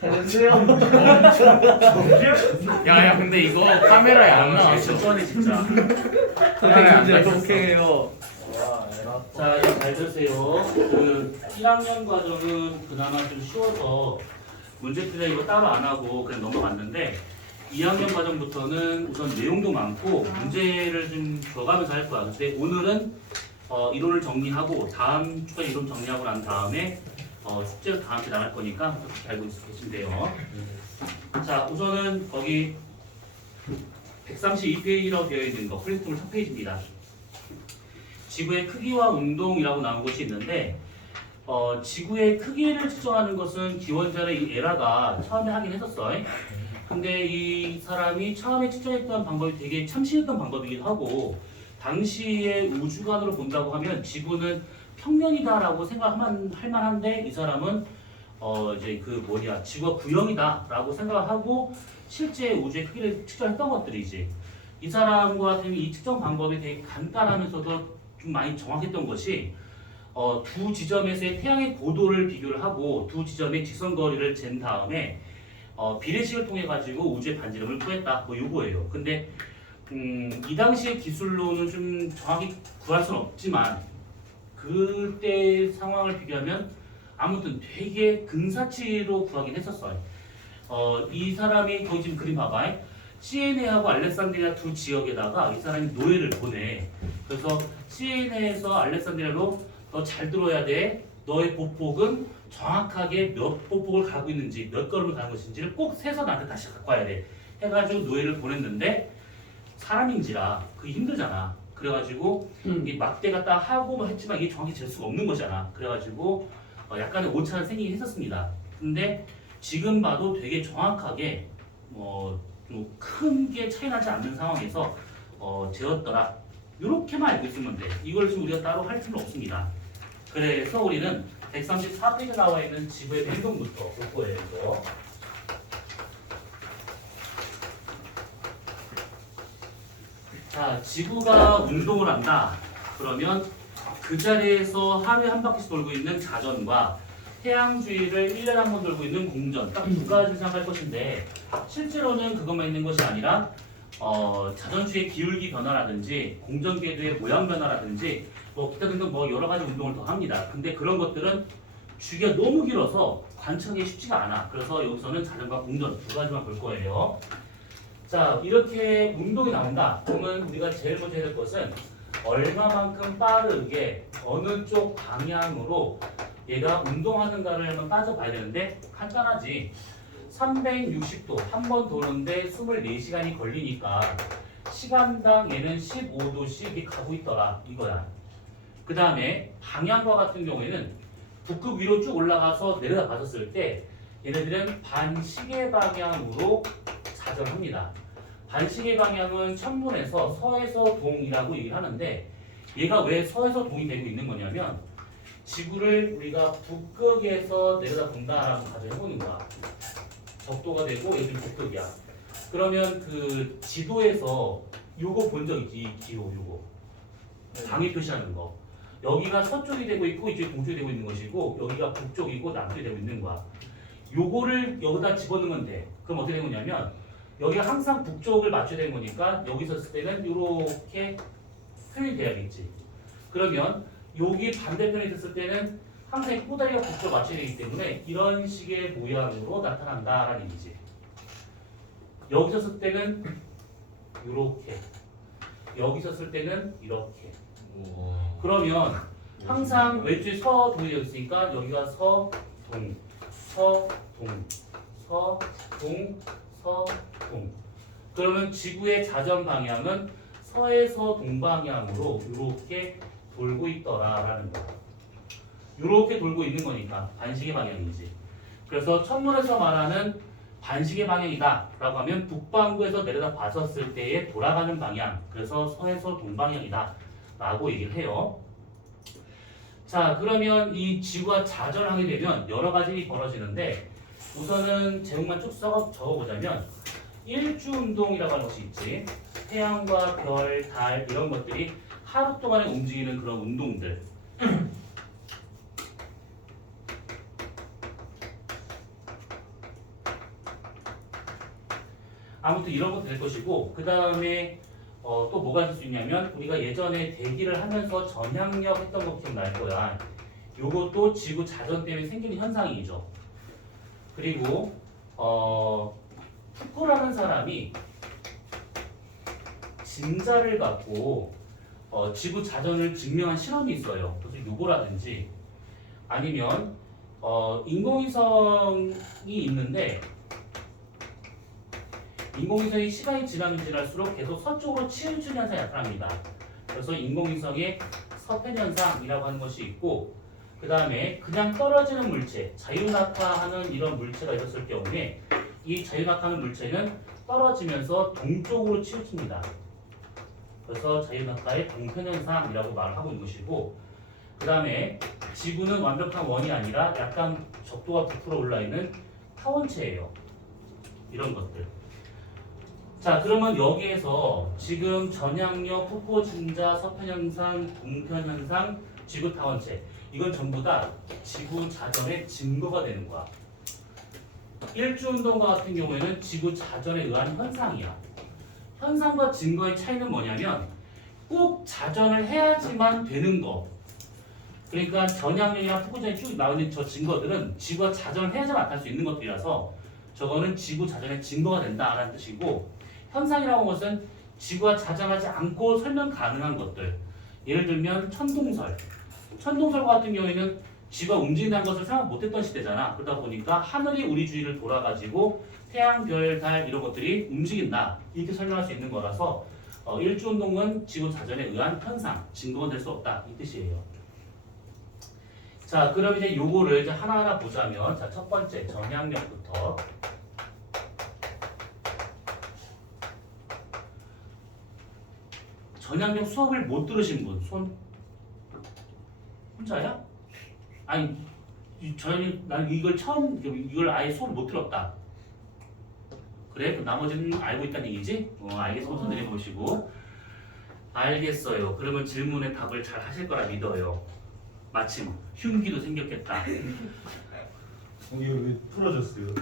살려주세요. 야야 근데 이거 카메라에 안 나왔어. 진짜네 진짜. 선생님 문제 독해요. 자, 이제 잘 들으세요. 그 1학년 과정은 그나마 좀 쉬워서 문제풀이 이거 따로 안 하고 그냥 넘어갔는데 2학년 과정부터는 우선 내용도 많고 문제를 좀 줘가면서 할 거야. 근데 오늘은 이론을 정리하고 다음 주에 이론 정리하고 난 다음에 숙제를 다음 주에 나갈 거니까 그렇게 알고 계시면 돼요. 자, 우선은 거기 132페이지라고 되어 있는 거 프린트물 첫 페이지입니다. 지구의 크기와 운동이라고 나온 것이 있는데 지구의 크기를 측정하는 것은 기원전에 이 에라가 처음에 하긴 했었어. 근데 이 사람이 처음에 측정했던 방법이 되게 참신했던 방법이기도 하고 당시에 우주관으로 본다고 하면 지구는 평면이다라고 생각할 만한데 이 사람은 이제 그 지구가 구형이다라고 생각하고 실제 우주의 크기를 측정했던 것들이지. 이 사람과 같은 이 측정 방법이 되게 간단하면서도 좀 많이 정확했던 것이 두 지점에서의 태양의 고도를 비교를 하고 두 지점의 직선 거리를 잰 다음에 비례식을 통해 가지고 우주의 반지름을 구했다. 뭐 요거예요. 근데 이 당시의 기술로는 좀 정확히 구할 수는 없지만 그때 상황을 비교하면 아무튼 되게 근사치로 구하긴 했었어요. 이 사람이 거기 지금 그림 봐봐. 시에네하고 알렉산드리아 두 지역에다가 이 사람이 노예를 보내. 그래서 시에네에서 알렉산드리아로 너 잘 들어야 돼. 너의 보폭은 정확하게 몇 보폭을 가고 있는지 몇 걸음을 가는 것인지를 꼭 세서 나한테 다시 갖고 와야 돼. 해가지고 노예를 보냈는데 사람인지라 그게 힘들잖아. 그래가지고 이 막대가 딱 하고 뭐 했지만 이게 정확히 잴 수가 없는 거잖아. 그래가지고 약간의 오차가 생기긴 했었습니다. 근데 지금 봐도 되게 정확하게 좀 큰 게 차이 나지 않는 상황에서 재었더라. 이렇게만 알고 있으면 돼. 이걸 지금 우리가 따로 할 필요는 없습니다. 그래서 우리는 134페이지에 나와 있는 지구의 행동부터 볼 거예요. 이거. 자, 지구가 운동을 한다. 그러면 그 자리에서 하루에 한 바퀴씩 돌고 있는 자전과 태양 주위를 1년에 한 번 돌고 있는 공전 딱 두 가지 생각할 것인데 실제로는 그것만 있는 것이 아니라 자전주의 기울기 변화라든지 공전 궤도의 모양 변화라든지 뭐 기타 등등 뭐 여러 가지 운동을 더 합니다. 근데 그런 것들은 주기가 너무 길어서 관측하기 쉽지가 않아. 그래서 여기서는 자전과 공전 두 가지만 볼 거예요. 자, 이렇게 운동이 나온다. 그러면 우리가 제일 먼저 해야 될 것은 얼마만큼 빠르게 어느 쪽 방향으로 얘가 운동하는가를 한번 따져봐야 되는데 간단하지. 360도 한 번 도는데 24시간이 걸리니까 시간당 얘는 15도씩 가고 있더라 이거야. 그 다음에 방향과 같은 경우에는 북극 위로 쭉 올라가서 내려다 봤었을 때 얘네들은 반시계 방향으로 자전합니다. 반시계 방향은 천문에서 서에서 동이라고 얘기를 하는데 얘가 왜 서에서 동이 되고 있는 거냐면 지구를 우리가 북극에서 내려다 본다라고 가정해보는 거야. 적도가 되고 여기 북극이야. 그러면 그 지도에서 요거 본 적 있지? 이 기호 요거 방위 표시하는 거. 여기가 서쪽이 되고 있고 이쪽이 동쪽이 되고 있는 것이고 여기가 북쪽이고 남쪽이 되고 있는 거야. 요거를 여기다 집어넣으면 돼. 그럼 어떻게 되는 거냐면 여기가 항상 북쪽을 맞춰야 되는 거니까 여기서 있을 때는 이렇게 표현이 돼야겠지. 그러면 여기 반대편에 있을 때는 항상 이 꼬다리가 북쪽 맞춰야 되기 때문에 이런 식의 모양으로 나타난다라는 얘기지. 여기서 쓸 때는 이렇게, 여기서 쓸 때는 이렇게. 그러면 항상 왼쪽에 서동이 되어 있으니까 여기가 서동, 서동, 서동, 서동. 그러면 지구의 자전 방향은 서에서 동방향으로 이렇게 돌고 있더라라는 거야. 이렇게 돌고 있는 거니까 반시계 방향이지. 그래서 천문에서 말하는 반시계 방향이다 라고 하면 북반구에서 내려다 봤었을 때에 돌아가는 방향, 그래서 서에서 동방향이다 라고 얘기를 해요. 자, 그러면 이 지구가 자전하게 되면 여러 가지 일이 벌어지는데 우선은 제목만 쭉 적어보자면 일주운동이라고 하는 것이 있지. 태양과 별, 달 이런 것들이 하루 동안에 움직이는 그런 운동들. 아무튼 이런 것도 될 것이고 그 다음에 또 뭐가 있을 수 있냐면 우리가 예전에 대기를 하면서 전향력 했던 거 기억날 거야. 요것도 지구 자전 때문에 생기는 현상이죠. 그리고 푸코라는 사람이 진자를 갖고 지구 자전을 증명한 실험이 있어요. 그래서 요거라든지 아니면 인공위성이 있는데 인공위성이 시간이 지나면 지날수록 계속 서쪽으로 치우치는 현상이 나타납니다. 그래서 인공위성의 서편 현상이라고 하는 것이 있고 그 다음에 그냥 떨어지는 물체, 자유낙하하는 이런 물체가 있었을 경우에 이 자유낙하하는 물체는 떨어지면서 동쪽으로 치우칩니다. 그래서 자유낙하의 동편현상이라고 말을 하고 있는 것이고 그 다음에 지구는 완벽한 원이 아니라 약간 적도가 부풀어 올라있는 타원체예요. 이런 것들. 자, 그러면 여기에서 지금 전향력, 푸코 진자, 서편현상, 동편현상, 지구 타원체 이건 전부 다 지구 자전의 증거가 되는 거야. 일주운동과 같은 경우에는 지구 자전에 의한 현상이야. 현상과 증거의 차이는 뭐냐면 꼭 자전을 해야지만 되는 거. 그러니까 전향력이나 푸코전에 쭉 나와 있는 저 증거들은 지구가 자전을 해야지만 나타날 수 있는 것들이라서 저거는 지구 자전의 증거가 된다라는 뜻이고 현상이라고 하는 것은 지구가 자전하지 않고 설명 가능한 것들. 예를 들면 천동설. 천동설 같은 경우에는 지구가 움직인다는 것을 생각 못했던 시대잖아. 그러다 보니까 하늘이 우리 주위를 돌아가지고 태양, 별, 달 이런 것들이 움직인다. 이렇게 설명할 수 있는 거라서 일주운동은 지구 자전에 의한 현상, 증거가 될 수 없다. 이 뜻이에요. 자, 그럼 이제 요거를 이제 하나하나 보자면 자, 첫 번째 전향력부터 전향력 수업을 못 들으신 분 손 혼자야? 아니 저희 나는 이걸 처음 이걸 아예 수업 못 들었다. 그래? 그럼 나머지는 알고 있다는 얘기지? 알겠어. 손 내려보시고 알겠어요. 그러면 질문에 답을 잘 하실 거라 믿어요. 마침 흉기도 생겼겠다. 이거 왜 풀어졌어요?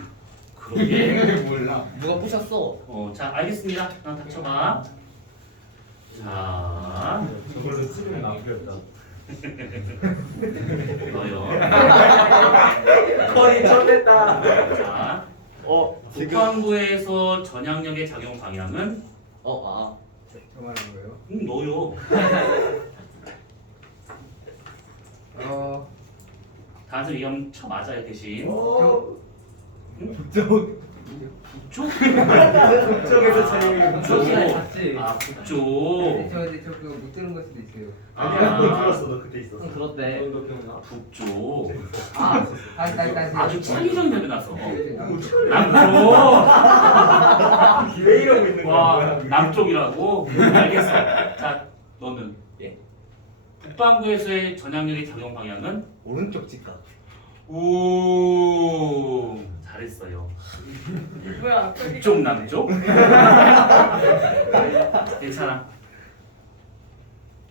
그러게. 몰라. 누가 부셨어? 자 알겠습니다. 하나 닥쳐봐. 자 저걸로 쓰면 나쁘겠다. 너요. 거의 쳤댔다. 자 지금 북한부에서 전향력의 작용 방향은 정말 거예요? 너요. 단순 이형 쳐 맞아요 대신. 북쪽 북쪽? 북쪽에서 제일 북쪽. 작지. 북쪽. 저 그거 못 들은 걸 수도 있어요. 아니야, 너 들었어. 너 그때 있었어. 그렇대. 너 기억나? 북쪽. 다시. 아주 창의적인 답이 났어. 네. 남쪽. 왜 이러고 있는 와 거야? 남쪽이라고? 알겠어. 자 너는 북반구에서의 전향력의 작용 방향은 오른쪽 직각. 오 잘했어요. 뭐야? 북쪽 남쪽? 괜찮아.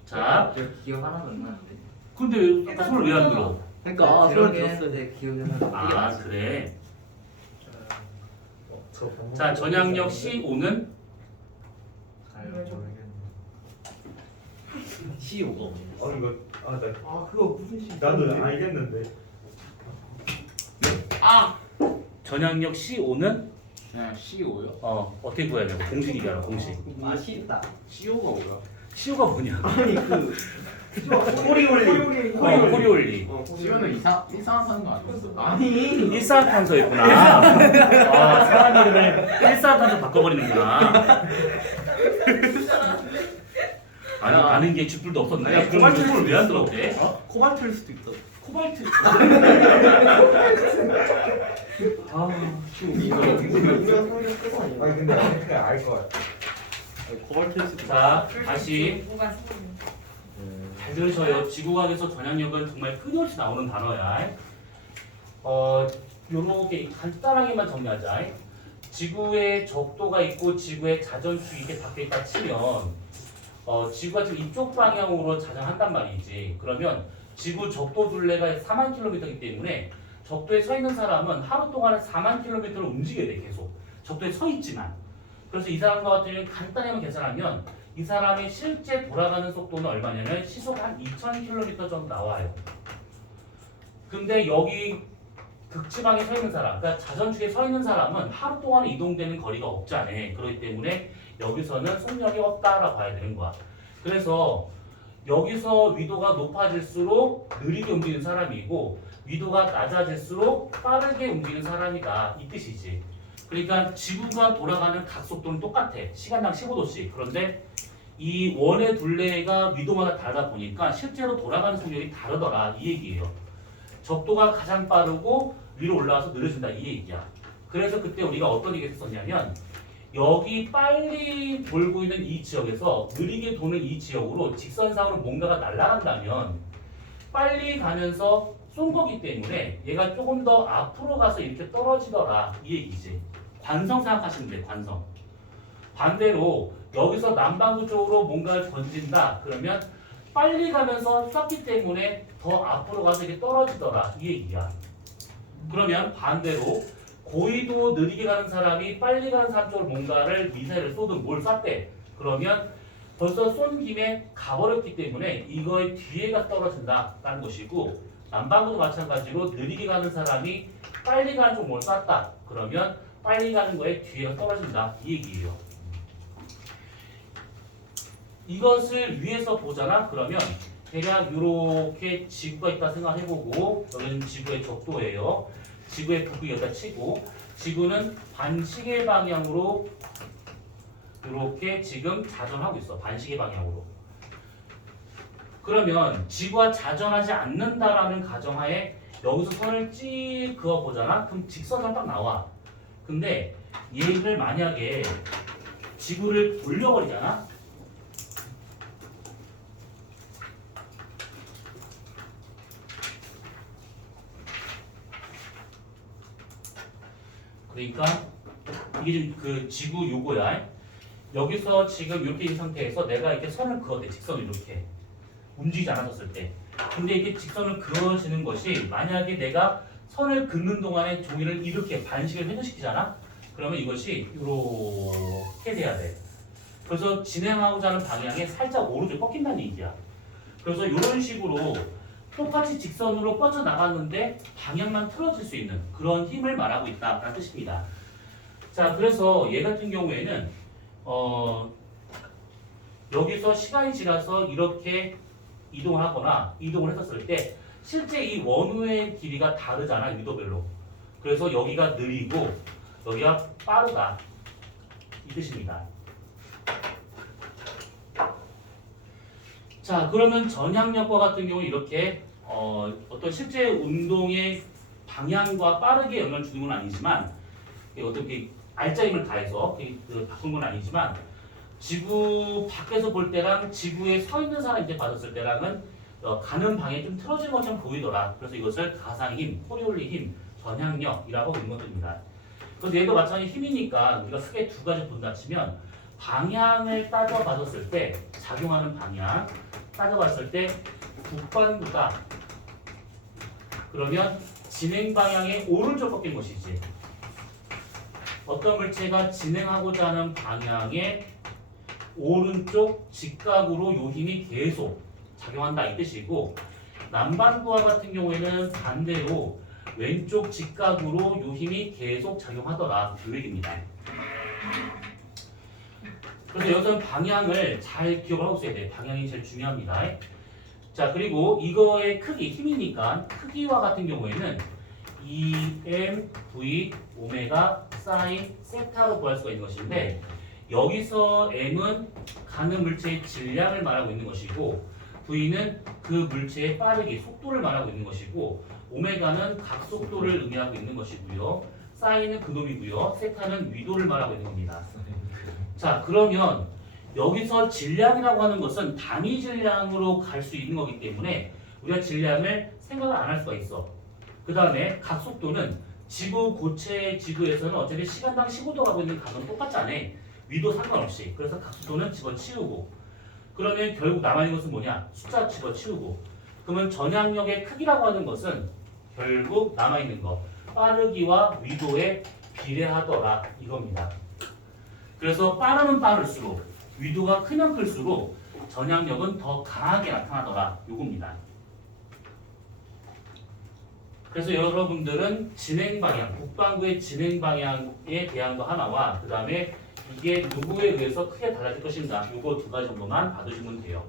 자 저 기억 하나도 안 나는데. 근데 왜 아까 손을 왜 안 들어? 그러니까 소리 들었게 들었어. 제 기억이 하나도 안 아 나요. 그래. 자 전향력 C5는 C5가 이거 그거 무슨 시? 나도 알겠는데. 전향력 C5는 C5요? 어떻게 구해야 돼? 공식 얘기하라 공식. 맛있다. CO가 뭐야? CO가 뭐냐? 아니 그 꼬리 올리. 꼬리 올리. CO는 이상한 사는 거 아니었어? 아니 일산화탄소였구나. 사람 이름을 일산화탄소 바꿔버리는구나. 아니 아는 게 쥐뿔도 없었네. 야, 그럼 코발트 쥐뿔을 왜안 들어 그래? 코발트일 수도 있어. 코발트. 아니 근데 그냥 알것 같아. 코발트일 수도 있어. 자 다시 뭐가 생겼네. 잘 들으셔요. 지구과학에서 전향력은 정말 끊임없이 나오는 단어야. 요렇게 간단하게만 정리하자. 지구에 적도가 있고 지구의 자전축이 이렇게 박혀있다 치면 지구가 지금 이쪽 방향으로 자전한단 말이지. 그러면 지구 적도 둘레가 4만 킬로미터이기 때문에 적도에 서 있는 사람은 하루 동안에 4만 킬로미터를 움직여야 돼 계속. 적도에 서 있지만. 그래서 이 사람과 같은 경우는 간단히 한번 계산하면 이 사람이 실제 돌아가는 속도는 얼마냐면 시속 한 2000km 정도 나와요. 근데 여기 극지방에 서 있는 사람, 그러니까 자전축에 서 있는 사람은 하루 동안 이동되는 거리가 없잖아. 그렇기 때문에 여기서는 속력이 없다라고 봐야 되는 거야. 그래서 여기서 위도가 높아질수록 느리게 움직이는 사람이고 위도가 낮아질수록 빠르게 움직이는 사람이다. 이 뜻이지. 그러니까 지구가 돌아가는 각속도는 똑같아. 시간당 15도씩. 그런데 이 원의 둘레가 위도마다 다르다 보니까 실제로 돌아가는 속력이 다르더라. 이 얘기예요. 적도가 가장 빠르고 위로 올라와서 느려진다. 이 얘기야. 그래서 그때 우리가 어떤 얘기를 했었냐면 여기 빨리 돌고 있는 이 지역에서 느리게 도는 이 지역으로 직선상으로 뭔가가 날아간다면 빨리 가면서 쏜 거기 때문에 얘가 조금 더 앞으로 가서 이렇게 떨어지더라. 이 얘기지. 관성 생각하시면 돼. 관성. 반대로 여기서 남반구 쪽으로 뭔가를 던진다. 그러면 빨리 가면서 쐈기 때문에 더 앞으로 가서 이렇게 떨어지더라. 이 얘기야. 그러면 반대로 고위도 느리게 가는 사람이 빨리 가는 사람 쪽으로 뭔가를 미사일을 쏘든 뭘 쐈대. 그러면 벌써 쏜 김에 가버렸기 때문에 이거의 뒤에가 떨어진다라는 것이고 남반구도 마찬가지로 느리게 가는 사람이 빨리 가는 쪽 뭘 쐈다. 그러면 빨리 가는 거에 뒤에가 떨어진다. 이 얘기예요. 이것을 위에서 보잖아. 그러면 대략 이렇게 지구가 있다 생각해보고 여기는 지구의 적도예요. 지구의 북을 여기다 치고 지구는 반시계 방향으로 이렇게 지금 자전하고 있어. 반시계 방향으로. 그러면 지구가 자전하지 않는다라는 가정하에 여기서 선을 찌 그어보잖아. 그럼 직선으로 딱 나와. 근데 얘를 만약에 지구를 돌려버리잖아. 그러니까 이게 지금 그 지구 요거야. 여기서 지금 이렇게 있는 상태에서 내가 이렇게 선을 그어대. 직선을 이렇게 움직이지 않았었을 때. 근데 이렇게 직선을 그어지는 것이 만약에 내가 선을 긋는 동안에 종이를 이렇게 반식을 회전시키잖아. 그러면 이것이 이렇게 돼야 돼. 그래서 진행하고자 하는 방향에 살짝 오른쪽 꺾인다는 얘기야. 그래서 이런 식으로 똑같이 직선으로 뻗어나갔는데 방향만 틀어질 수 있는 그런 힘을 말하고 있다라는 뜻입니다. 자, 그래서 얘 같은 경우에는 여기서 시간이 지나서 이렇게 이동을 하거나 이동을 했었을 때 실제 이 원우의 길이가 다르잖아. 위도별로. 그래서 여기가 느리고 여기가 빠르다. 이 뜻입니다. 자, 그러면 전향력과 같은 경우 이렇게 어떤 실제 운동의 방향과 빠르게 영향을 주는 건 아니지만 어떻게 알짜임을 다해서 바꾼 건 아니지만 지구 밖에서 볼 때랑 지구에 서 있는 사람한테 받았을 때랑은 가는 방향이 좀 틀어진 것처럼 보이더라. 그래서 이것을 가상힘, 코리올리 힘, 전향력이라고 부르는 것입니다. 그래서 얘도 마찬가지 힘이니까 우리가 크게 두 가지 본다 치면 방향을 따져봤을 때 작용하는 방향 따져봤을 때 북반구다. 그러면 진행 방향의 오른쪽 꺾인 것이지. 어떤 물체가 진행하고자 하는 방향의 오른쪽 직각으로 요 힘이 계속 작용한다 이 뜻이고 남반구와 같은 경우에는 반대로 왼쪽 직각으로 요 힘이 계속 작용하더라 그 얘기입니다. 그래서 여기서는 방향을 잘 기억을 하고 있어야 돼. 방향이 제일 중요합니다. 자, 그리고 이거의 크기, 힘이니까 크기와 같은 경우에는 EM, V, 오메가, 사인, 세타로 구할 수가 있는 것인데 여기서 M은 가는 물체의 질량을 말하고 있는 것이고 V는 그 물체의 빠르기, 속도를 말하고 있는 것이고 오메가는 각속도를 의미하고 있는 것이고요. 사인은 그놈이고요. 세타는 위도를 말하고 있는 겁니다. 자, 그러면 여기서 질량이라고 하는 것은 단위 질량으로 갈 수 있는 거기 때문에 우리가 질량을 생각을 안 할 수가 있어. 그 다음에 각속도는 지구 고체 지구에서는 어차피 시간당 15도 가고 있는 각은 똑같잖아. 위도 상관없이. 그래서 각속도는 집어치우고 그러면 결국 남아있는 것은 뭐냐? 숫자 집어치우고 그러면 전향력의 크기라고 하는 것은 결국 남아있는 것 빠르기와 위도에 비례하더라 이겁니다. 그래서 빠르면 빠를수록 위도가 크면 클수록 전향력은 더 강하게 나타나더라. 요겁니다. 그래서 여러분들은 진행 방향, 국방부의 진행 방향에 대한 거 하나와 그 다음에 이게 누구에 의해서 크게 달라질 것인가 요거 두 가지 정도만 봐두시면 돼요.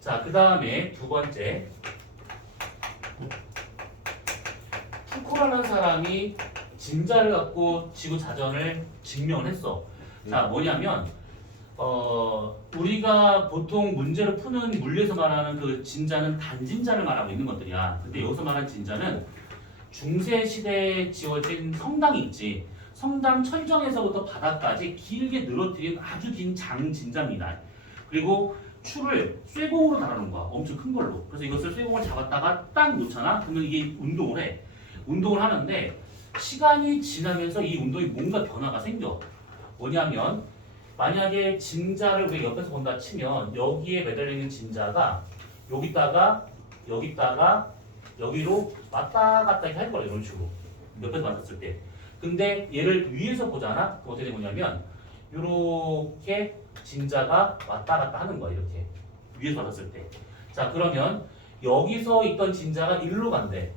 자, 그 다음에 두 번째 푸코라는 사람이 진자를 갖고 지구 자전을 증명을 했어. 자, 뭐냐면 우리가 보통 문제를 푸는 물리에서 말하는 그 진자는 단진자를 말하고 있는 것들이야. 근데 여기서 말하는 진자는 중세 시대에 지어진 성당이 있지. 성당 천정에서부터 바닥까지 길게 늘어뜨린 아주 긴 장진자입니다. 그리고 추를 쇠공으로 달아놓은 거야. 엄청 큰 걸로. 그래서 이것을 쇠공을 잡았다가 딱 놓잖아. 그러면 이게 운동을 해. 운동을 하는데 시간이 지나면서 이 운동이 뭔가 변화가 생겨. 뭐냐면 만약에 진자를 우리 옆에서 본다 치면 여기에 매달려 있는 진자가 여기다가 여기로 왔다 갔다 이렇게 할 거야. 이런 식으로 옆에서 봤을 때. 근데 얘를 위에서 보잖아. 그럼 어떻게 되냐면 이렇게 진자가 왔다 갔다 하는 거야. 이렇게 위에서 봤을 때. 자, 그러면 여기서 있던 진자가 일로 간대.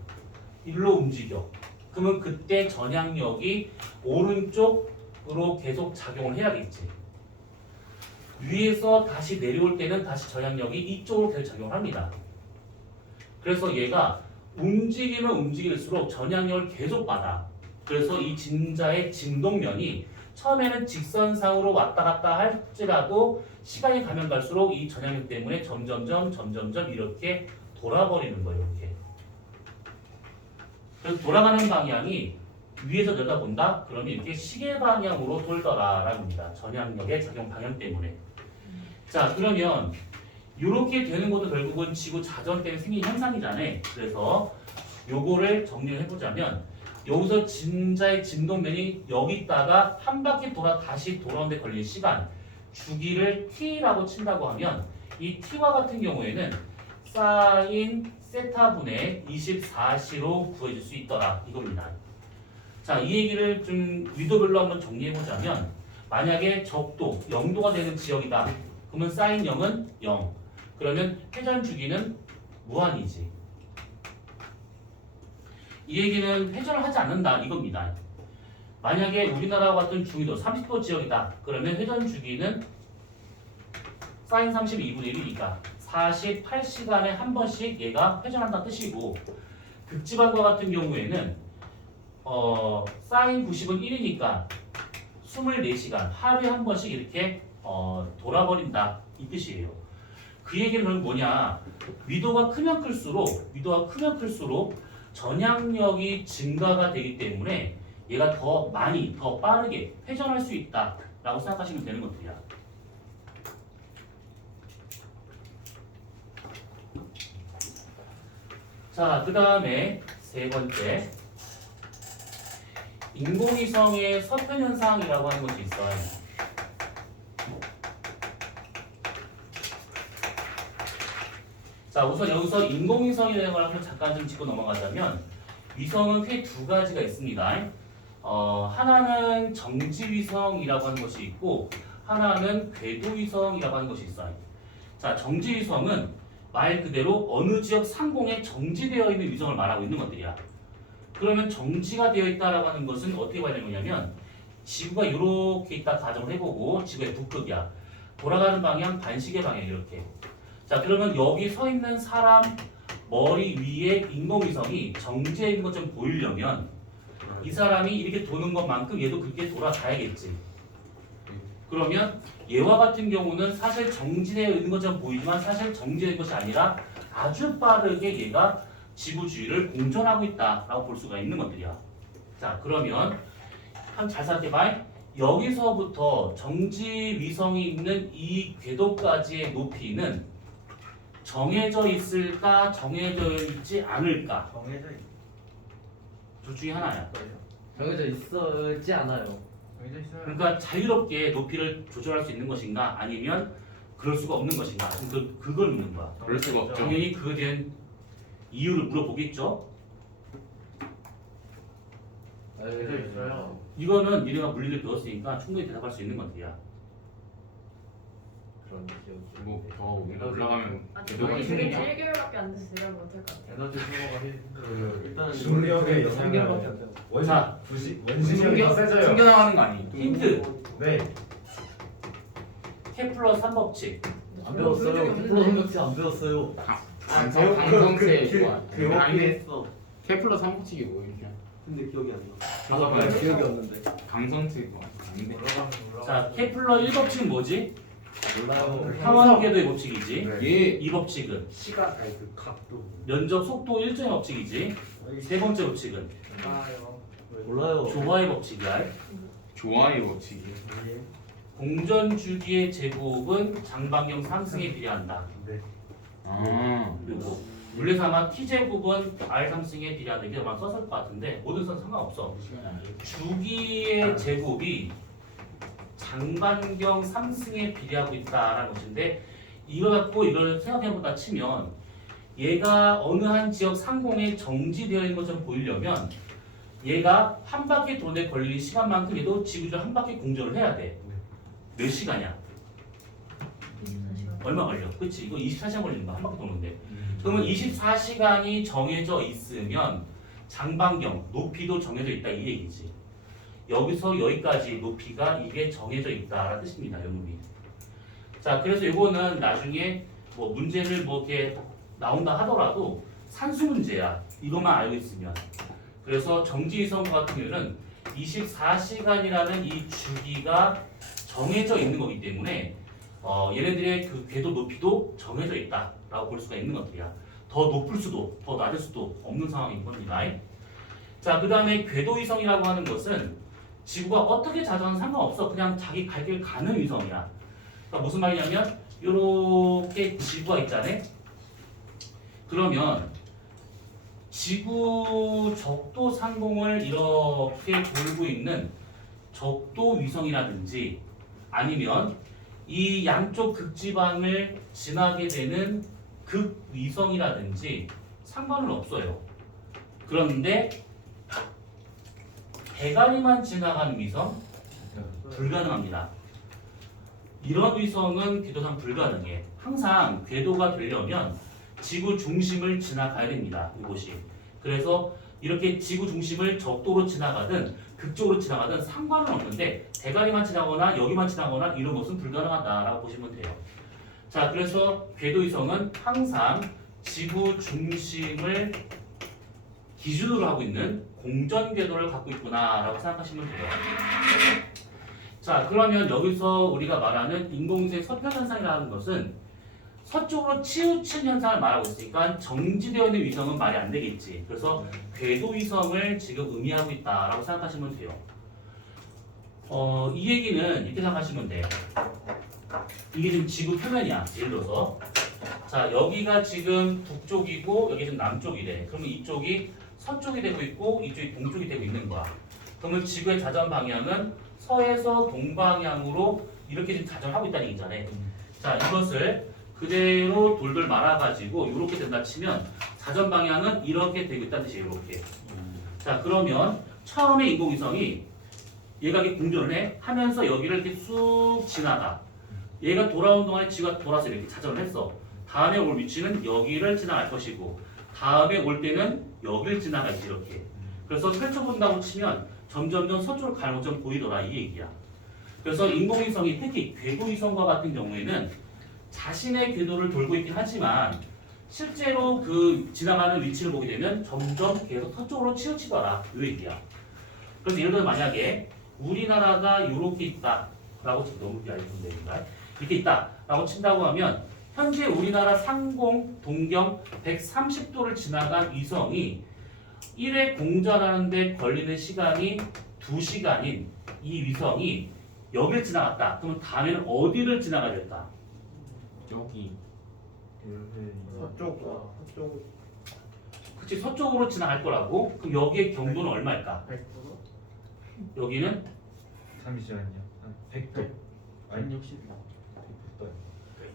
일로 움직여. 그러면 그때 전향력이 오른쪽으로 계속 작용을 해야겠지. 위에서 다시 내려올 때는 다시 전향력이 이쪽으로 계속 작용을 합니다. 그래서 얘가 움직이면 움직일수록 전향력을 계속 받아. 그래서 이 진자의 진동면이 처음에는 직선상으로 왔다 갔다 할지라도 시간이 가면 갈수록 이 전향력 때문에 점점점 이렇게 돌아버리는 거예요. 이렇게. 그래서 돌아가는 방향이 위에서 내다본다? 그러면 이렇게 시계 방향으로 돌더라라고 합니다. 전향력의 작용 방향 때문에. 자, 그러면 이렇게 되는 것도 결국은 지구 자전 때문에 생긴 현상이잖아. 그래서 요거를 정리해 보자면 여기서 진자의 진동면이 여기다가 한 바퀴 돌아 다시 돌아오는데 걸릴 시간 주기를 t라고 친다고 하면 이 t와 같은 경우에는 사인 세타분의 24c로 구해줄 수 있더라 이겁니다. 자, 이 얘기를 좀 위도별로 한번 정리해 보자면 만약에 적도 0도가 되는 지역이다. 그러면 사인 0은 0. 그러면 회전 주기는 무한이지. 이 얘기는 회전을 하지 않는다 이겁니다. 만약에 우리나라와 같은 중위도 30도 지역이다. 그러면 회전 주기는 사인 30이 2분의 1이니까 48시간에 한 번씩 얘가 회전한다는 뜻이고 극지방과 같은 경우에는 사인 90은 1이니까 24시간 하루에 한 번씩 이렇게 돌아버린다 이 뜻이에요. 그 얘기는 그럼 뭐냐? 위도가 크면 클수록 전향력이 증가가 되기 때문에 얘가 더 많이 더 빠르게 회전할 수 있다라고 생각하시면 되는 것들이야. 자, 그 다음에 세 번째 인공위성의 서편 현상이라고 하는 것이 있어요. 자, 우선 여기서 인공위성이라는 걸 한번 잠깐 좀 짚고 넘어가자면 위성은 크게 두 가지가 있습니다. 하나는 정지위성이라고 하는 것이 있고 하나는 궤도위성이라고 하는 것이 있어요. 자, 정지위성은 말 그대로 어느 지역 상공에 정지되어 있는 위성을 말하고 있는 것들이야. 그러면 정지가 되어 있다라고 하는 것은 어떻게 봐야 되는 거냐면 지구가 이렇게 있다 가정을 해보고 지구의 북극이야. 돌아가는 방향 반시계 방향 이렇게. 자, 그러면 여기 서 있는 사람 머리 위에 인공위성이 정지해 있는 것처럼 보이려면 이 사람이 이렇게 도는 것만큼 얘도 그렇게 돌아가야겠지. 그러면 얘와 같은 경우는 사실 정지되어 있는 것처럼 보이지만 사실 정지된 것이 아니라 아주 빠르게 얘가 지구 주위를 공전하고 있다라고 볼 수가 있는 것들이야. 자, 그러면 한 잘 생각해봐. 여기서부터 정지 위성이 있는 이 궤도까지의 높이는 정해져 있을까, 정해져 있지 않을까? 정해져 있 둘 중에 하나야. 정해져 있었지 않아요. 정해져 있어요. 그러니까 자유롭게 높이를 조절할 수 있는 것인가, 아니면 그럴 수가 없는 것인가? 그걸 묻는 거야. 그럴 수가 없죠. 당연히 그에 대한 이유를 물어보겠죠. 되어 있어요. 이거는 니네가 물리를 배웠으니까 충분히 대답할 수 있는 것들이야. 그런 기억이. 뭐더 올라가면 아니 궤도가 저희 중에 생기냐? 1개월밖에 안 돼서 내가 못할 것 같아요. 에너지 소모가 일단 일단 중력의 3개월밖에 영향을 안 돼요. 자, 원심력이 더 세져요. 챙겨나가는 거 아니? 힌트. 네. 케플러 3법칙. 안 배웠어요. 플러 생각지 안 배웠어요. 강성체 좋아. 그 아니 했어. 케플러 3법칙이 뭐예요? 근데 기억이 안 나. 잠깐만. 기억이 없는데. 강성체 뭐 아닌데? 자, 케플러 1법칙은 뭐지? 몰라요. 항원궤도의 법칙이지. 네. 얘 이 법칙은 시간 아니 그 각도. 면적 속도 일정의 법칙이지. 세 번째 법칙은 몰라요. 조화의 법칙이야. 좋아요 법칙이. 공전 주기의 제곱은 장반경 상승에 비례한다. 네. 아. 그리고 물리상한 t 제곱은 r 상승에 비례한다. 이게 아마 썼을 것 같은데 모든 선 상관없어. 시간이 안 돼. 주기의 제곱이 장반경 상승에 비례하고 있다라는 것인데 이거 갖고 이걸 생각해보다 치면 얘가 어느 한 지역 상공에 정지되어 있는 것처럼 보이려면 얘가 한 바퀴 도는데 걸리는 시간만큼 얘도 지구를 한 바퀴 공전을 해야 돼. 몇 시간이야? 24시간. 얼마 걸려? 그치? 이거 24시간 걸리는 거야 한 바퀴 도는데. 그러면 24시간이 정해져 있으면 장반경, 높이도 정해져 있다 이 얘기지. 여기서 여기까지 높이가 이게 정해져 있다라는 뜻입니다. 연놈이. 자, 그래서 이거는 나중에 뭐 문제를 뭐 이렇게 나온다 하더라도 산수 문제야. 이것만 알고 있으면. 그래서 정지이성 같은 경우는 24시간이라는 이 주기가 정해져 있는 거기 때문에 얘네들의 그 궤도 높이도 정해져 있다라고 볼 수가 있는 것들이야. 더 높을 수도, 더 낮을 수도 없는 상황인 겁니다. 자, 그 다음에 궤도위성이라고 하는 것은 지구가 어떻게 자전은 상관없어. 그냥 자기 갈 길 가는 위성이야. 그러니까 무슨 말이냐면 이렇게 지구가 있잖아요. 그러면 지구 적도 상공을 이렇게 돌고 있는 적도 위성이라든지 아니면 이 양쪽 극지방을 지나게 되는 극위성이라든지 상관은 없어요. 그런데 대가리만 지나가는 위성 불가능합니다. 이런 위성은 궤도상 불가능해. 항상 궤도가 되려면 지구 중심을 지나가야 됩니다. 이곳이. 그래서 이렇게 지구 중심을 적도로 지나가든 극적으로 지나가든 상관은 없는데 대가리만 지나거나 여기만 지나거나 이런 것은 불가능하다라고 보시면 돼요. 자, 그래서 궤도위성은 항상 지구 중심을 기준으로 하고 있는 공전 궤도를 갖고 있구나라고 생각하시면 돼요. 자, 그러면 여기서 우리가 말하는 인공위성의 서편 현상이라는 것은 서쪽으로 치우친 현상을 말하고 있으니까 정지되어 있는 위성은 말이 안 되겠지. 그래서 궤도 위성을 지금 의미하고 있다라고 생각하시면 돼요. 이 얘기는 이렇게 생각하시면 돼. 이게 지금 지구 표면이야. 예를 들어서 자, 여기가 지금 북쪽이고 여기 지금 남쪽이래. 그러면 이쪽이 서쪽이 되고 있고 이쪽이 동쪽이 되고 있는 거야. 그러면 지구의 자전 방향은 서에서 동방향으로 이렇게 지금 자전하고 있다는 얘기잖아요. 자, 이것을 그대로 돌돌 말아가지고 이렇게 된다 치면 자전 방향은 이렇게 되고 있다는 뜻이에요. 이렇게. 자, 그러면 처음에 인공위성이 얘가 이렇게 공전을 해 하면서 여기를 이렇게 쑥 지나가. 얘가 돌아온 동안에 지구가 돌아서 이렇게 자전을 했어. 다음에 올 위치는 여기를 지나갈 것이고 다음에 올 때는 여기를 지나가지 이렇게. 그래서 펼쳐본다고 치면 점점점 서쪽으로 가는 것처럼 보이더라 이 얘기야. 그래서 인공위성이 특히 궤도위성과 같은 경우에는 자신의 궤도를 돌고 있긴 하지만 실제로 그 지나가는 위치를 보게 되면 점점 계속 서쪽으로 치우치더라 이 얘기야. 그래서 예를 들어 만약에 우리나라가 이렇게 있다라고 지금 너무 얇은데 이렇게 있다라고 친다고 하면 현재 우리나라 상공 동경 130도를 지나간 위성이 1회 공전하는데 걸리는 시간이 2시간인 이 위성이 여기를 지나갔다. 그러면 다음에는 어디를 지나가야 될까? 여기. 서쪽. 그치, 서쪽으로 지나갈 거라고. 그럼 여기의 경도는 얼마일까? 여기는 잠시만요. 100도. 아니 60도.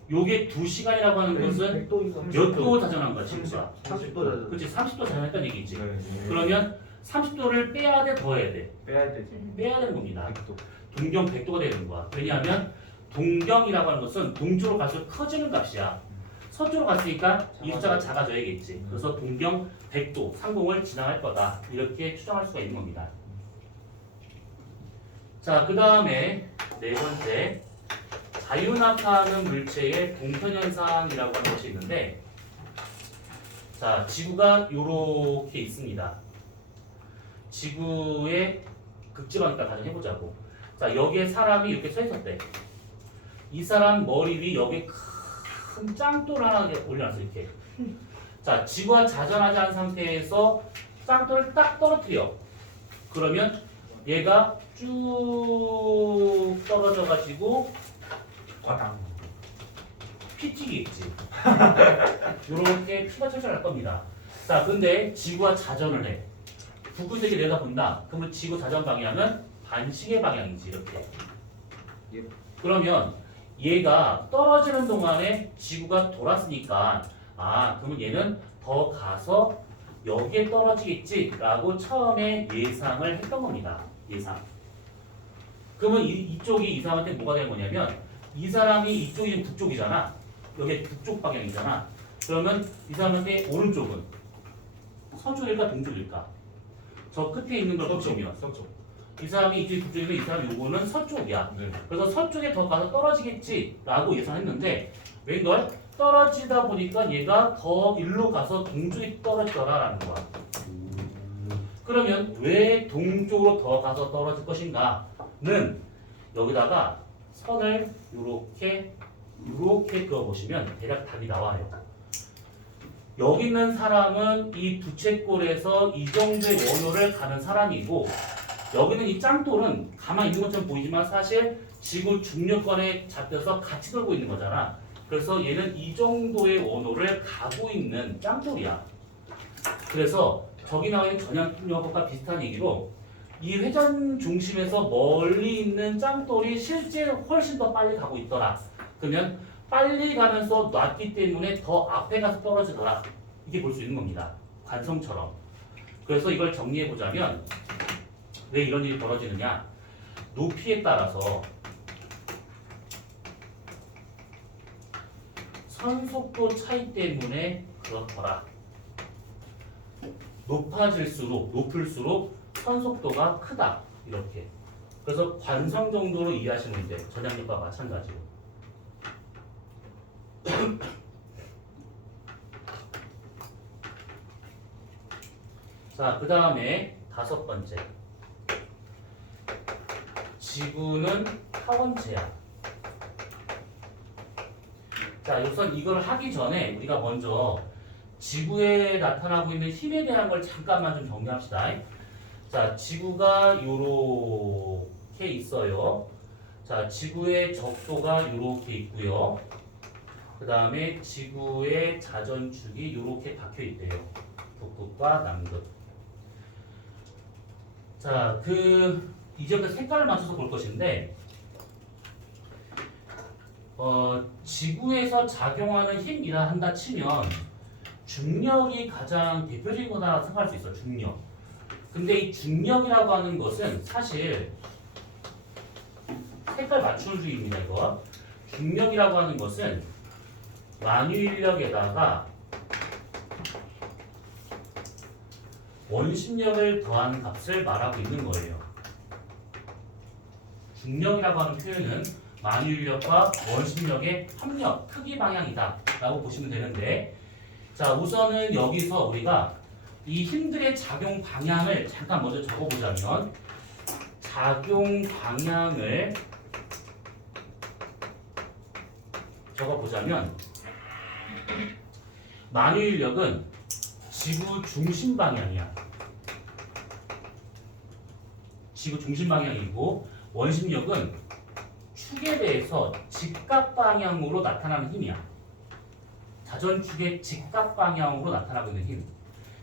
요게 2시간이라고 하는 것은 100도 이상. 몇 도 자전한 거야, 지구가? 30도 자전. 그치, 30도 자전했다는 얘기지. 네. 그러면 30도를 빼야 돼, 더해야 돼? 빼야 되지. 빼야 되는 겁니다. 동경 100도가 되는 거야. 왜냐하면 동경이라고 하는 것은 동쪽으로 갈수록 커지는 값이야. 서쪽으로 갔으니까 이 숫자가 작아져야겠지. 그래서 동경 100도 상공을 지나갈 거다. 이렇게 추정할 수가 있는 겁니다. 자, 그 다음에 네 번째, 자유낙하하는 물체의 동편현상이라고 하는 것이 있는데, 자, 지구가 이렇게 있습니다. 지구의 극지방이니까 가정해보자고. 자, 여기에 사람이 이렇게 서 있었대. 이 사람 머리 위 여기에 큰 짱돌 하나 올려놨어, 이렇게. 자, 지구와 자전하지 않은 상태에서 짱돌을 딱 떨어뜨려. 그러면 얘가 쭉 떨어져가지고 과당. 피 튀기겠지. 이렇게 피가 철철 날 겁니다. 자, 근데 지구와 자전을 해. 북극색이 내다본다. 그러면 지구 자전 방향은 반시계 방향이지, 이렇게. 그러면 얘가 떨어지는 동안에 지구가 돌았으니까, 아, 그러면 얘는 더 가서 여기에 떨어지겠지라고 처음에 예상을 했던 겁니다. 예상. 그러면 이쪽이 이 사람한테 뭐가 되는 거냐면, 이 사람이 이쪽이 지금 북쪽이잖아. 여기 북쪽 방향이잖아. 그러면 이 사람한테 오른쪽은 서쪽일까 동쪽일까? 저 끝에 있는 걸 보시면 서쪽. 이 사람이 이쪽이 북쪽이면 이 사람 요거는 서쪽이야. 네. 그래서 서쪽에 더 가서 떨어지겠지라고 예상했는데 웬걸 떨어지다 보니까 얘가 더 일로 가서 동쪽에 떨어지더라라는 거야. 그러면 왜 동쪽으로 더 가서 떨어질 것인가는 여기다가 선을 이렇게 그어보시면 대략 답이 나와요. 여기 있는 사람은 이 부채꼴에서 이 정도의 원호를 가는 사람이고, 여기는 이 짱돌은 가만히 있는 것처럼 보이지만 사실 지구 중력권에 잡혀서 같이 돌고 있는 거잖아. 그래서 얘는 이 정도의 원호를 가고 있는 짱돌이야. 그래서 저기 나와 있는 전향력과 비슷한 얘기로 이 회전 중심에서 멀리 있는 짱돌이 실제 훨씬 더 빨리 가고 있더라. 그러면 빨리 가면서 놨기 때문에 더 앞에 가서 떨어지더라. 이게 볼 수 있는 겁니다. 관성처럼. 그래서 이걸 정리해 보자면 왜 이런 일이 벌어지느냐? 높이에 따라서 선속도 차이 때문에 그렇더라. 높을수록 선속도가 크다. 이렇게. 그래서 관성 정도로 이해하시면 돼. 전향력과 마찬가지로. 자, 그 다음에 다섯 번째. 지구는 타원체야. 자, 우선 이걸 하기 전에 우리가 먼저 지구에 나타나고 있는 힘에 대한 걸 잠깐만 좀 정리합시다. 자, 지구가 요렇게 있어요. 자, 지구의 적도가 요렇게 있고요. 그 다음에 지구의 자전축이 요렇게 박혀 있대요. 북극과 남극. 자, 이제부터 색깔을 맞춰서 볼 것인데, 지구에서 작용하는 힘이라 한다 치면 중력이 가장 대표적인 거다 생각할 수 있어. 중력. 근데 이 중력이라고 하는 것은 사실 색깔 맞춤주의입니다. 이거 중력이라고 하는 것은 만유인력에다가 원심력을 더한 값을 말하고 있는 거예요. 중력이라고 하는 표현은 만유인력과 원심력의 합력, 크기 방향이다 라고 보시면 되는데, 자, 우선은 여기서 우리가 이 힘들의 작용 방향을 잠깐 먼저 적어보자면, 작용 방향을 적어보자면 만유인력은 지구 중심 방향이야. 지구 중심 방향이고, 원심력은 축에 대해서 직각 방향으로 나타나는 힘이야. 자전축의 직각 방향으로 나타나고 있는 힘.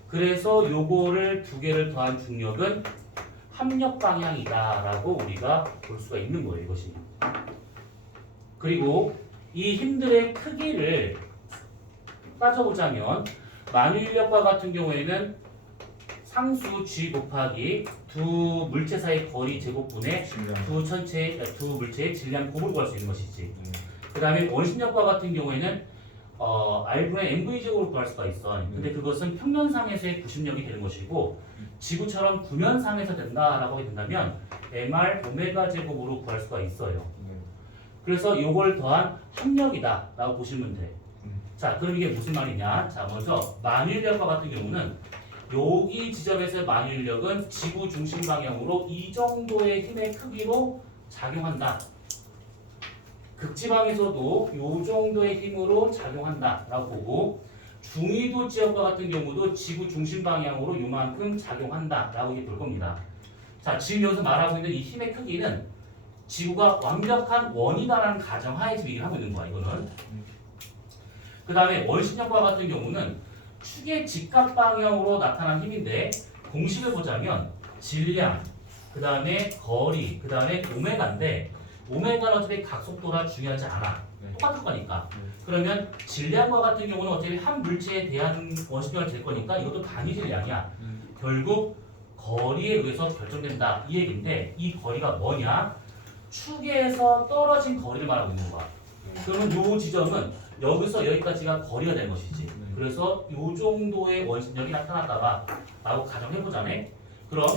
그래서 요거를 두 개를 더한 중력은 합력 방향이다라고 우리가 볼 수가 있는 거예요. 이것이. 그리고 이 힘들의 크기를 따져보자면 만유인력과 같은 경우에는 상수 G 곱하기 두 물체 사이 거리 제곱분의 질량. 두 물체의 질량 곱을 구할 수 있는 것이지. 그 다음에 원심력과 같은 경우에는 R분의 MV 제곱을 구할 수가 있어. 근데 그것은 평면상에서의 구심력이 되는 것이고 지구처럼 구면상에서 된다라고 하게 된다면 MR 오메가 제곱으로 구할 수가 있어요. 그래서 이걸 더한 합력이다라고 보시면 돼. 자, 그럼 이게 무슨 말이냐? 자, 먼저 만유인력과 같은 경우는 여기 지점에서의 만유인력은 지구 중심 방향으로 이 정도의 힘의 크기로 작용한다. 극지방에서도 이 정도의 힘으로 작용한다라고 보고 중위도 지역과 같은 경우도 지구 중심 방향으로 이만큼 작용한다라고 볼 겁니다. 자, 지금 여기서 말하고 있는 이 힘의 크기는 지구가 완벽한 원이다라는 가정하에 지금 얘기를 하고 있는 거야. 이거는. 그 다음에 원심력과 같은 경우는 축의 직각 방향으로 나타난 힘인데 공식을 보자면 질량, 그 다음에 거리, 그 다음에 오메가인데 오메가는 어차피 각속도라 중요하지 않아. 똑같은 거니까. 그러면 질량과 같은 경우는 어차피 한 물체에 대한 원심력을 잴 거니까 이것도 단위 질량이야. 결국 거리에 의해서 결정된다 이 얘기인데 이 거리가 뭐냐? 축에서 떨어진 거리를 말하고 있는 거야. 그러면 이 지점은 여기서 여기까지가 거리가 된 것이지. 그래서 이 정도의 원심력이 나타났다가 라고 가정해보자네. 그럼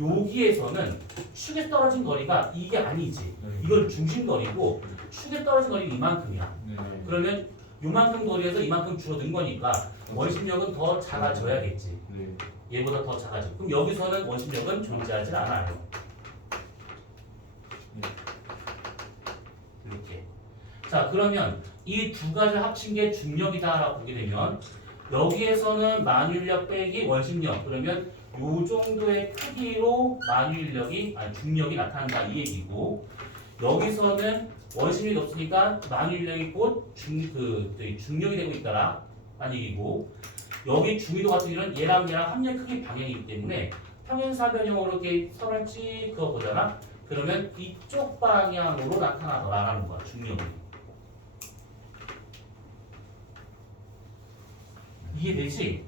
여기에서는 축에 떨어진 거리가 이게 아니지. 이건 중심거리고 축에 떨어진 거리는 이만큼이야. 그러면 이만큼 거리에서 이만큼 줄어든 거니까 원심력은 더 작아져야겠지. 얘보다 더 작아져. 그럼 여기서는 원심력은 존재하지 않아요. 이렇게. 자, 그러면 이 두 가지를 합친 게 중력이다라고 보게 되면 여기에서는 만유인력 빼기 원심력 그러면 요 정도의 크기로 만유인력이 아니 중력이 나타난다 이 얘기고 여기서는 원심력이 없으니까 만유인력이 곧 중력이 되고 있다라 라는 얘기고 여기 중위도 같은 경우는 얘랑 합력 크기 방향이기 때문에 평행사변형으로 이렇게 선을 찍 그어 보잖아. 그러면 이쪽 방향으로 나타나더라라는 거야 중력이. 이해되지?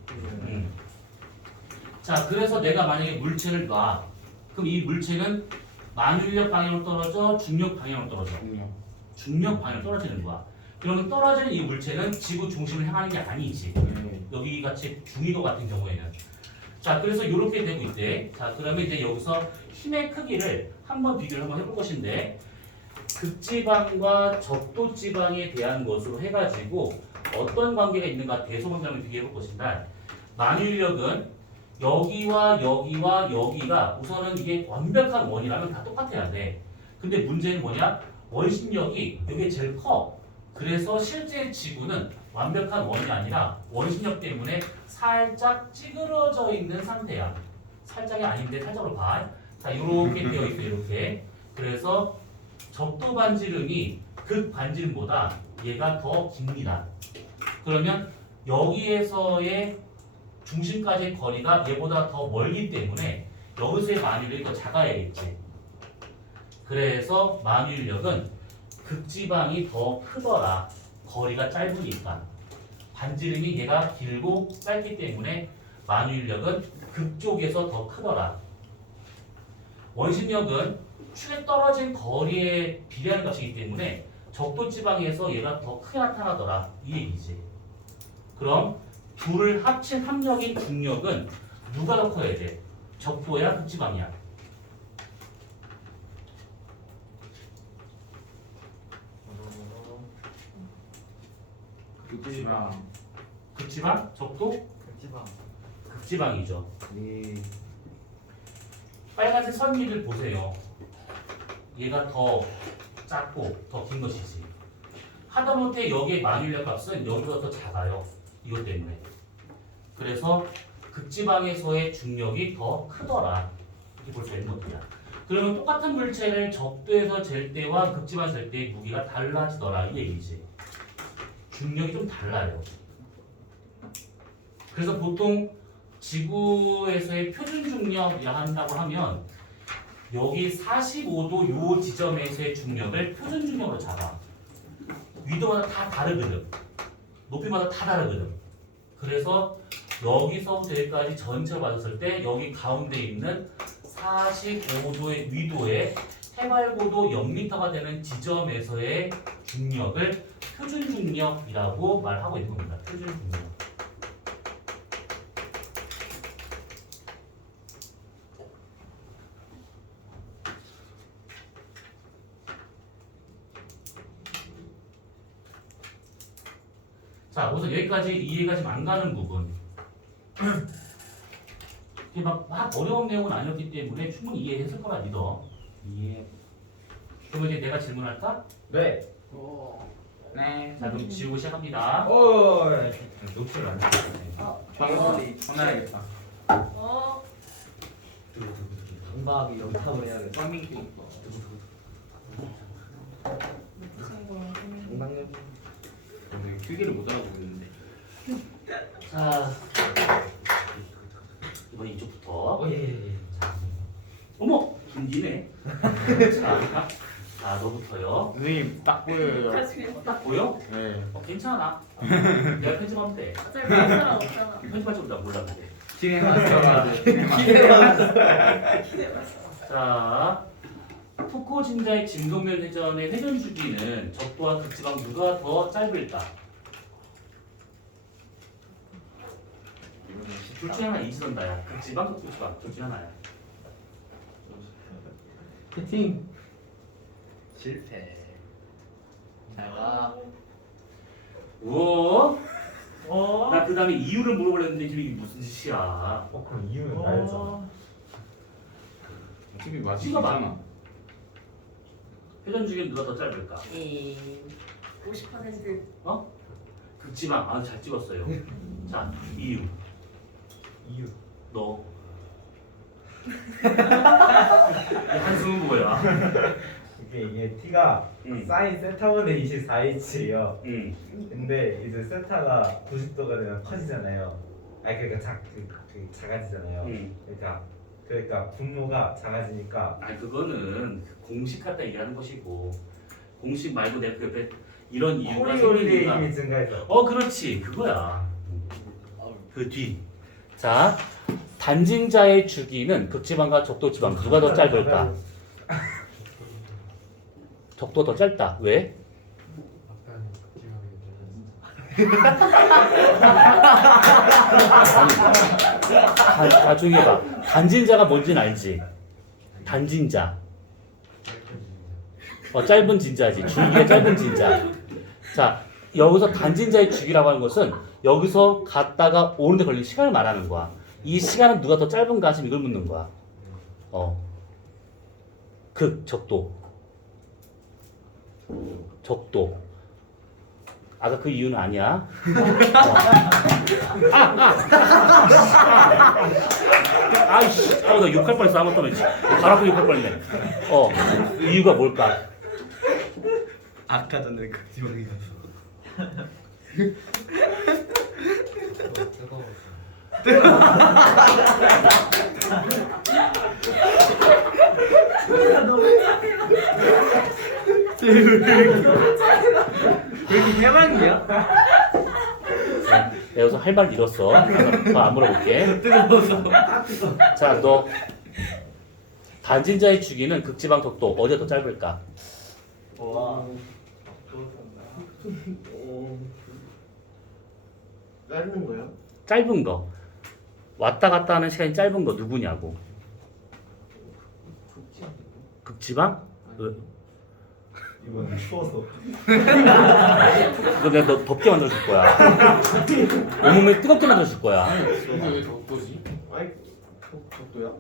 자, 그래서 내가 만약에 물체를 놔. 그럼 이 물체는 만유인력 방향으로 떨어져, 중력 방향으로 떨어져. 중력 방향으로 떨어지는 거야. 그러면 떨어지는 이 물체는 지구 중심을 향하는 게 아니지. 여기 같이 중위도 같은 경우에는. 자, 그래서 이렇게 되고 있대. 자, 그러면 이제 여기서 힘의 크기를 한번 비교를 한번 해볼 것인데 극지방과 적도지방에 대한 것으로 해가지고 어떤 관계가 있는가 대소분장을 비교해 볼 것인데 만유인력은 여기와 여기와 여기가 우선은 이게 완벽한 원이라면 다 똑같아야 돼. 근데 문제는 뭐냐? 원심력이 여기 제일 커. 그래서 실제 지구는 완벽한 원이 아니라 원심력 때문에 살짝 찌그러져 있는 상태야. 살짝이 아닌데 살짝으로 봐. 자, 이렇게 되어 있어 이렇게. 그래서 적도 반지름이 극 반지름보다 얘가 더 깁니다. 그러면 여기에서의 중심까지의 거리가 얘보다 더 멀기 때문에 여기서의 만유인력이 더 작아야겠지. 그래서 만유인력은 극지방이 더 크더라. 거리가 짧으니까. 반지름이 얘가 길고 짧기 때문에 만유인력은 극쪽에서 더 크더라. 원심력은 축에 떨어진 거리에 비례하는 값이기 때문에 적도지방에서 얘가 더 크게 나타나더라. 이 얘기지. 그럼 둘을 합친 합력인 중력은 누가 더 커야 돼? 적도야 극지방이야? 극지방. 극지방? 적도? 극지방. 극지방이죠. 예. 빨간색 선 위를 보세요. 얘가 더 작고 더 긴 것이지. 하다못해 여기의 만유인력 값은 여기보다 더 작아요. 이것 때문에. 그래서 극지방에서의 중력이 더 크더라. 이렇게 볼 수 있는 것들이야. 그러면 똑같은 물체를 적도에서 잴 때와 극지방에서 잴 때의 무게가 달라지더라. 이 얘기지. 중력이 좀 달라요. 그래서 보통 지구에서의 표준 중력이라 한다고 하면 여기 45도 요 지점에서의 중력을 표준 중력으로 잡아. 위도마다 다 다르거든. 높이마다 다 다르거든. 그래서 여기서부터 여기까지 전체를 봤을 때 여기 가운데 있는 45도의 위도에 해발고도 0m가 되는 지점에서의 중력을 표준 중력이라고 말하고 있는 겁니다. 표준 중력. 자, 우선 여기까지 이해가 좀 안 가는 부분. 이게 막 어려운 내용은 아니었기 때문에 충분히 이해했을 거라 믿어. 이해. 그러면 이제 내가 질문할까? 네. 네. 자, 그럼 지우고 시작합니다. 오. 노트를 안 했네. 방송이 전화야겠다. 어. 방방이 영탑을 해야겠다. 서밍 페이퍼. 장당력. 오늘 필기를 못 알아보겠는데. 자, 이번 이쪽부터. 예. 어머, 김기네. 자, 너부터요. 선생님 딱 보여요. 나중에 딱 보여? 네. 괜찮아. 내가 편집하면 돼. 어차피 볼 사람 없잖아. 편집할 줄도 몰랐는데. 기대마스터가 기대봤어. 자, 푸코 진자의 진동면 회전의 회전 주기는 적도와 극지방 누가 더 짧을까? 둘 중에 하나 이지선다야. 극지방, 극지방 둘 중에 하나야. 피팅. 실패. 자. 우와. 어. 나 그 다음에 이유를 물어보려는데 이게 무슨 짓이야? 그럼 이유는 나였잖아. 어차피 맞지 찍어봐. 않아. 회전 주기는 누가 더 짧을까? 50% 어? 극지방. 아, 잘 찍었어요. 자, 이유. 이유. 너. 한숨은 뭐야? 이게 t가 응. 사인 세타분의 24h예요. 응. 근데 이제 세타가 90도가 되면 커지잖아요. 아니 그러니까 작아지잖아요. 응. 그러니까 분모가 작아지니까 아니 그거는 공식 갖다 얘기하는 것이고 공식 말고 내가 그 옆에 이런 이유가 생긴 코리올의 이유가 힘이 증가해서. 그렇지 그거야. 그 뒤. 자, 단진자의 주기는 극지방과 적도지방 누가 더 짧을까? 적도 더 짧다. 왜? 다 조용히 해봐. 단진자가 뭔지는 알지? 단진자. 짧은 진자지. 주기가 짧은 진자. 자, 여기서 단진자의 주기라고 하는 것은 여기서 갔다가 오는데 걸린 시간을 말하는 거야. 이 시간은 누가 더 짧은가 하시면 이걸 묻는 거야. 적도. 적도. 아까 그 이유는 아니야. 아이씨, 나 욕할 뻔했어. 아무것도 안 했지. 바로 앞에 욕할 뻔했네. 이유가 뭘까? 아까 전에 극지방이었어. 왜 이렇게 해방이야? 내가 여기서 할 말 잃었어. 더 안 물어볼게. 뜨거워서. 자, 너 단진자의 주기는 극지방 적도 어디가 더 짧을까? 와. 짧은 거야? 짧은 거. 왔다 갔다 하는 시간이 짧은 거 누구냐고. 극지방? 이번엔 추워서. 아, 이거 내가 너 덥게 만들어줄 거야. 온몸에 뜨겁게 만들어줄 거야. 근데 왜 적도지? 아니 적도야?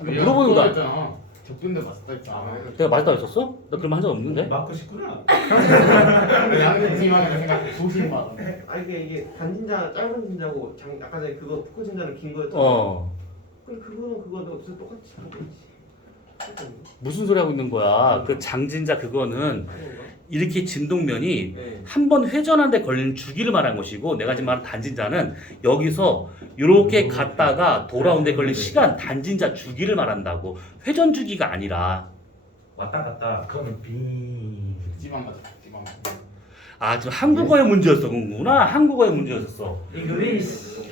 물어보는 거야. 했잖아. 적도인데 맞다 했잖아. 내가 맞다 했었어? 나 그런 말 한 적 없는데? 맞고 싶구나. 나는 지만을 생각 조심만. 아니 이게 단진자 짧은 진자고 아까 전에 그거 푸코 진자는 긴 거였잖아. 근데 그거는 그거도 없어 똑같이 한 거지. 무슨 소리 하고 있는 거야? 그 장진자 그거는 이렇게 진동면이 네. 한 번 회전하는데 걸리는 주기를 말한 것이고 내가 지금 말한 단진자는 여기서 이렇게 갔다가 돌아오는데 걸리는 시간 단진자 주기를 말한다고. 회전 주기가 아니라. 왔다 갔다. 그거는 비. 극지방 가자. 극지방. 아, 저 한국어의 문제였구나. 한국어의 문제였어. 잉글리시.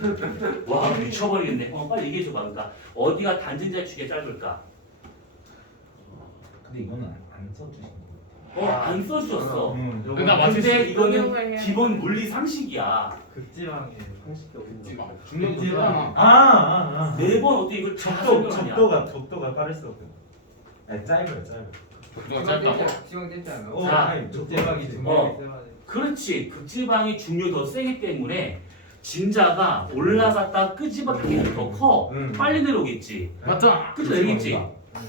와, 미쳐버리겠네. 빨리 얘기해줘봐. 그러니까 어디가 단진자 축에 짧을까? 근데 이거는 안 써주신 거. 안 써주셨어. 그러니까 맞출 수 근데 있어. 이거는 응용을 해야 기본 물리 상식이야. 극지방에 상식이 없는 거. 중력도 쓰잖아. 아. 매번 어떻게 이걸 다 설명하냐? 적도가 빠를 수 없고. 아니 짧아요. 누가 짧다고? 지방 땡지 않아? 자, 극지방이 어. 중력이 세면 그렇지. 극지방이 중력이 더 세기 때문에 진자가 올라갔다 끄집어당기는 게 더 커. 빨리 내려오겠지. 맞잖아. 그치 내리겠지.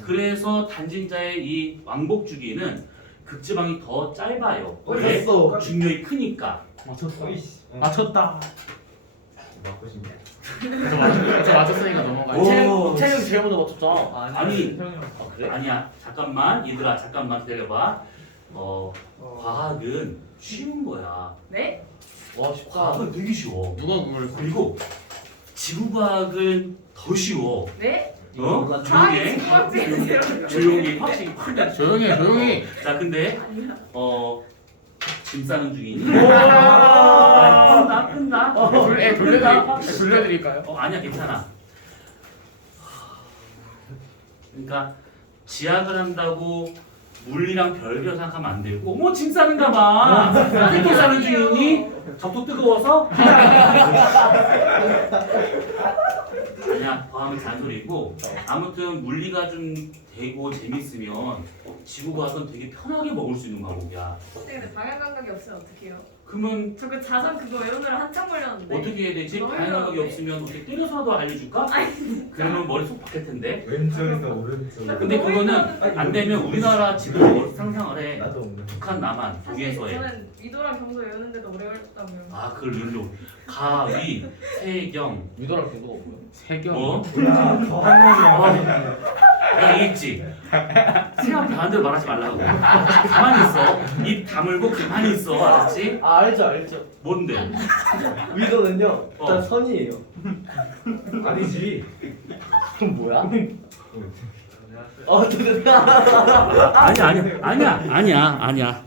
그래서 단진자의 이 왕복 주기는 극지방이 더 짧아요. 왜? 중력이 크니까. 맞췄어. 어이씨. 맞췄다. 맞고 싶네. 저 맞췄으니까 넘어가. 오. 체력 제일 먼저 맞췄잖아. 아니. 형이 그래? 아니야. 잠깐만. 얘들아 잠깐만 기다려봐. 과학은 쉬운 거야. 네? 와 쉽다. 과학은 되게 쉬워. 누가 그걸 그리고 지구과학은 더 쉬워. 네? 조용히 해. 조용히 확실히 큰다. 조용히 해, 조용히. 자 근데 아니야. 짐 싸는 중이니? 와. 끝나? 돌려드릴까요? 아니야 괜찮아. 그러니까 지학을 한다고 물리랑 별개로 생각하면 안 되고 뭐 짐 싸는가 봐. 띠띠 싸는 중이니? 접도 뜨거워서? 아니야 과학은 잔소리고 아무튼 물리가 좀 되고 재밌으면 지구과학은 되게 편하게 먹을 수 있는 과목이야. 근데 방향 감각이 없으면 어떡해요? 그러면 저 그 자전 그거 외우느라 한참 걸렸는데. 어떻게 해야 되지? 너무 다양한 게 어려운데? 없으면 어떻게 때려서라도 알려줄까? 그러면 머리 속 박힐 텐데. 왼쪽에서 오른쪽. 근데 그거는 안 되면 우리나라 지금 뭐 상상을 해. 나도 없네. 북한, 남한, 사실 동에서의. 저는 위도랑 경도 외우는데도 오래 걸렸다고요. 아 그걸 왼쪽. 가위, 세경, 유도랑 경도가 뭐야? 세경. 뭐? 더한 놈이야. 내가 얘기했지. 생각 반대로 말하지 말라고. 가만히 있어. 입 다물고 가만히 있어. 알았지? 아 알죠. 뭔데? 위도는요. 어. 일단 선이에요. 아니지. 그럼 뭐야? 아니야.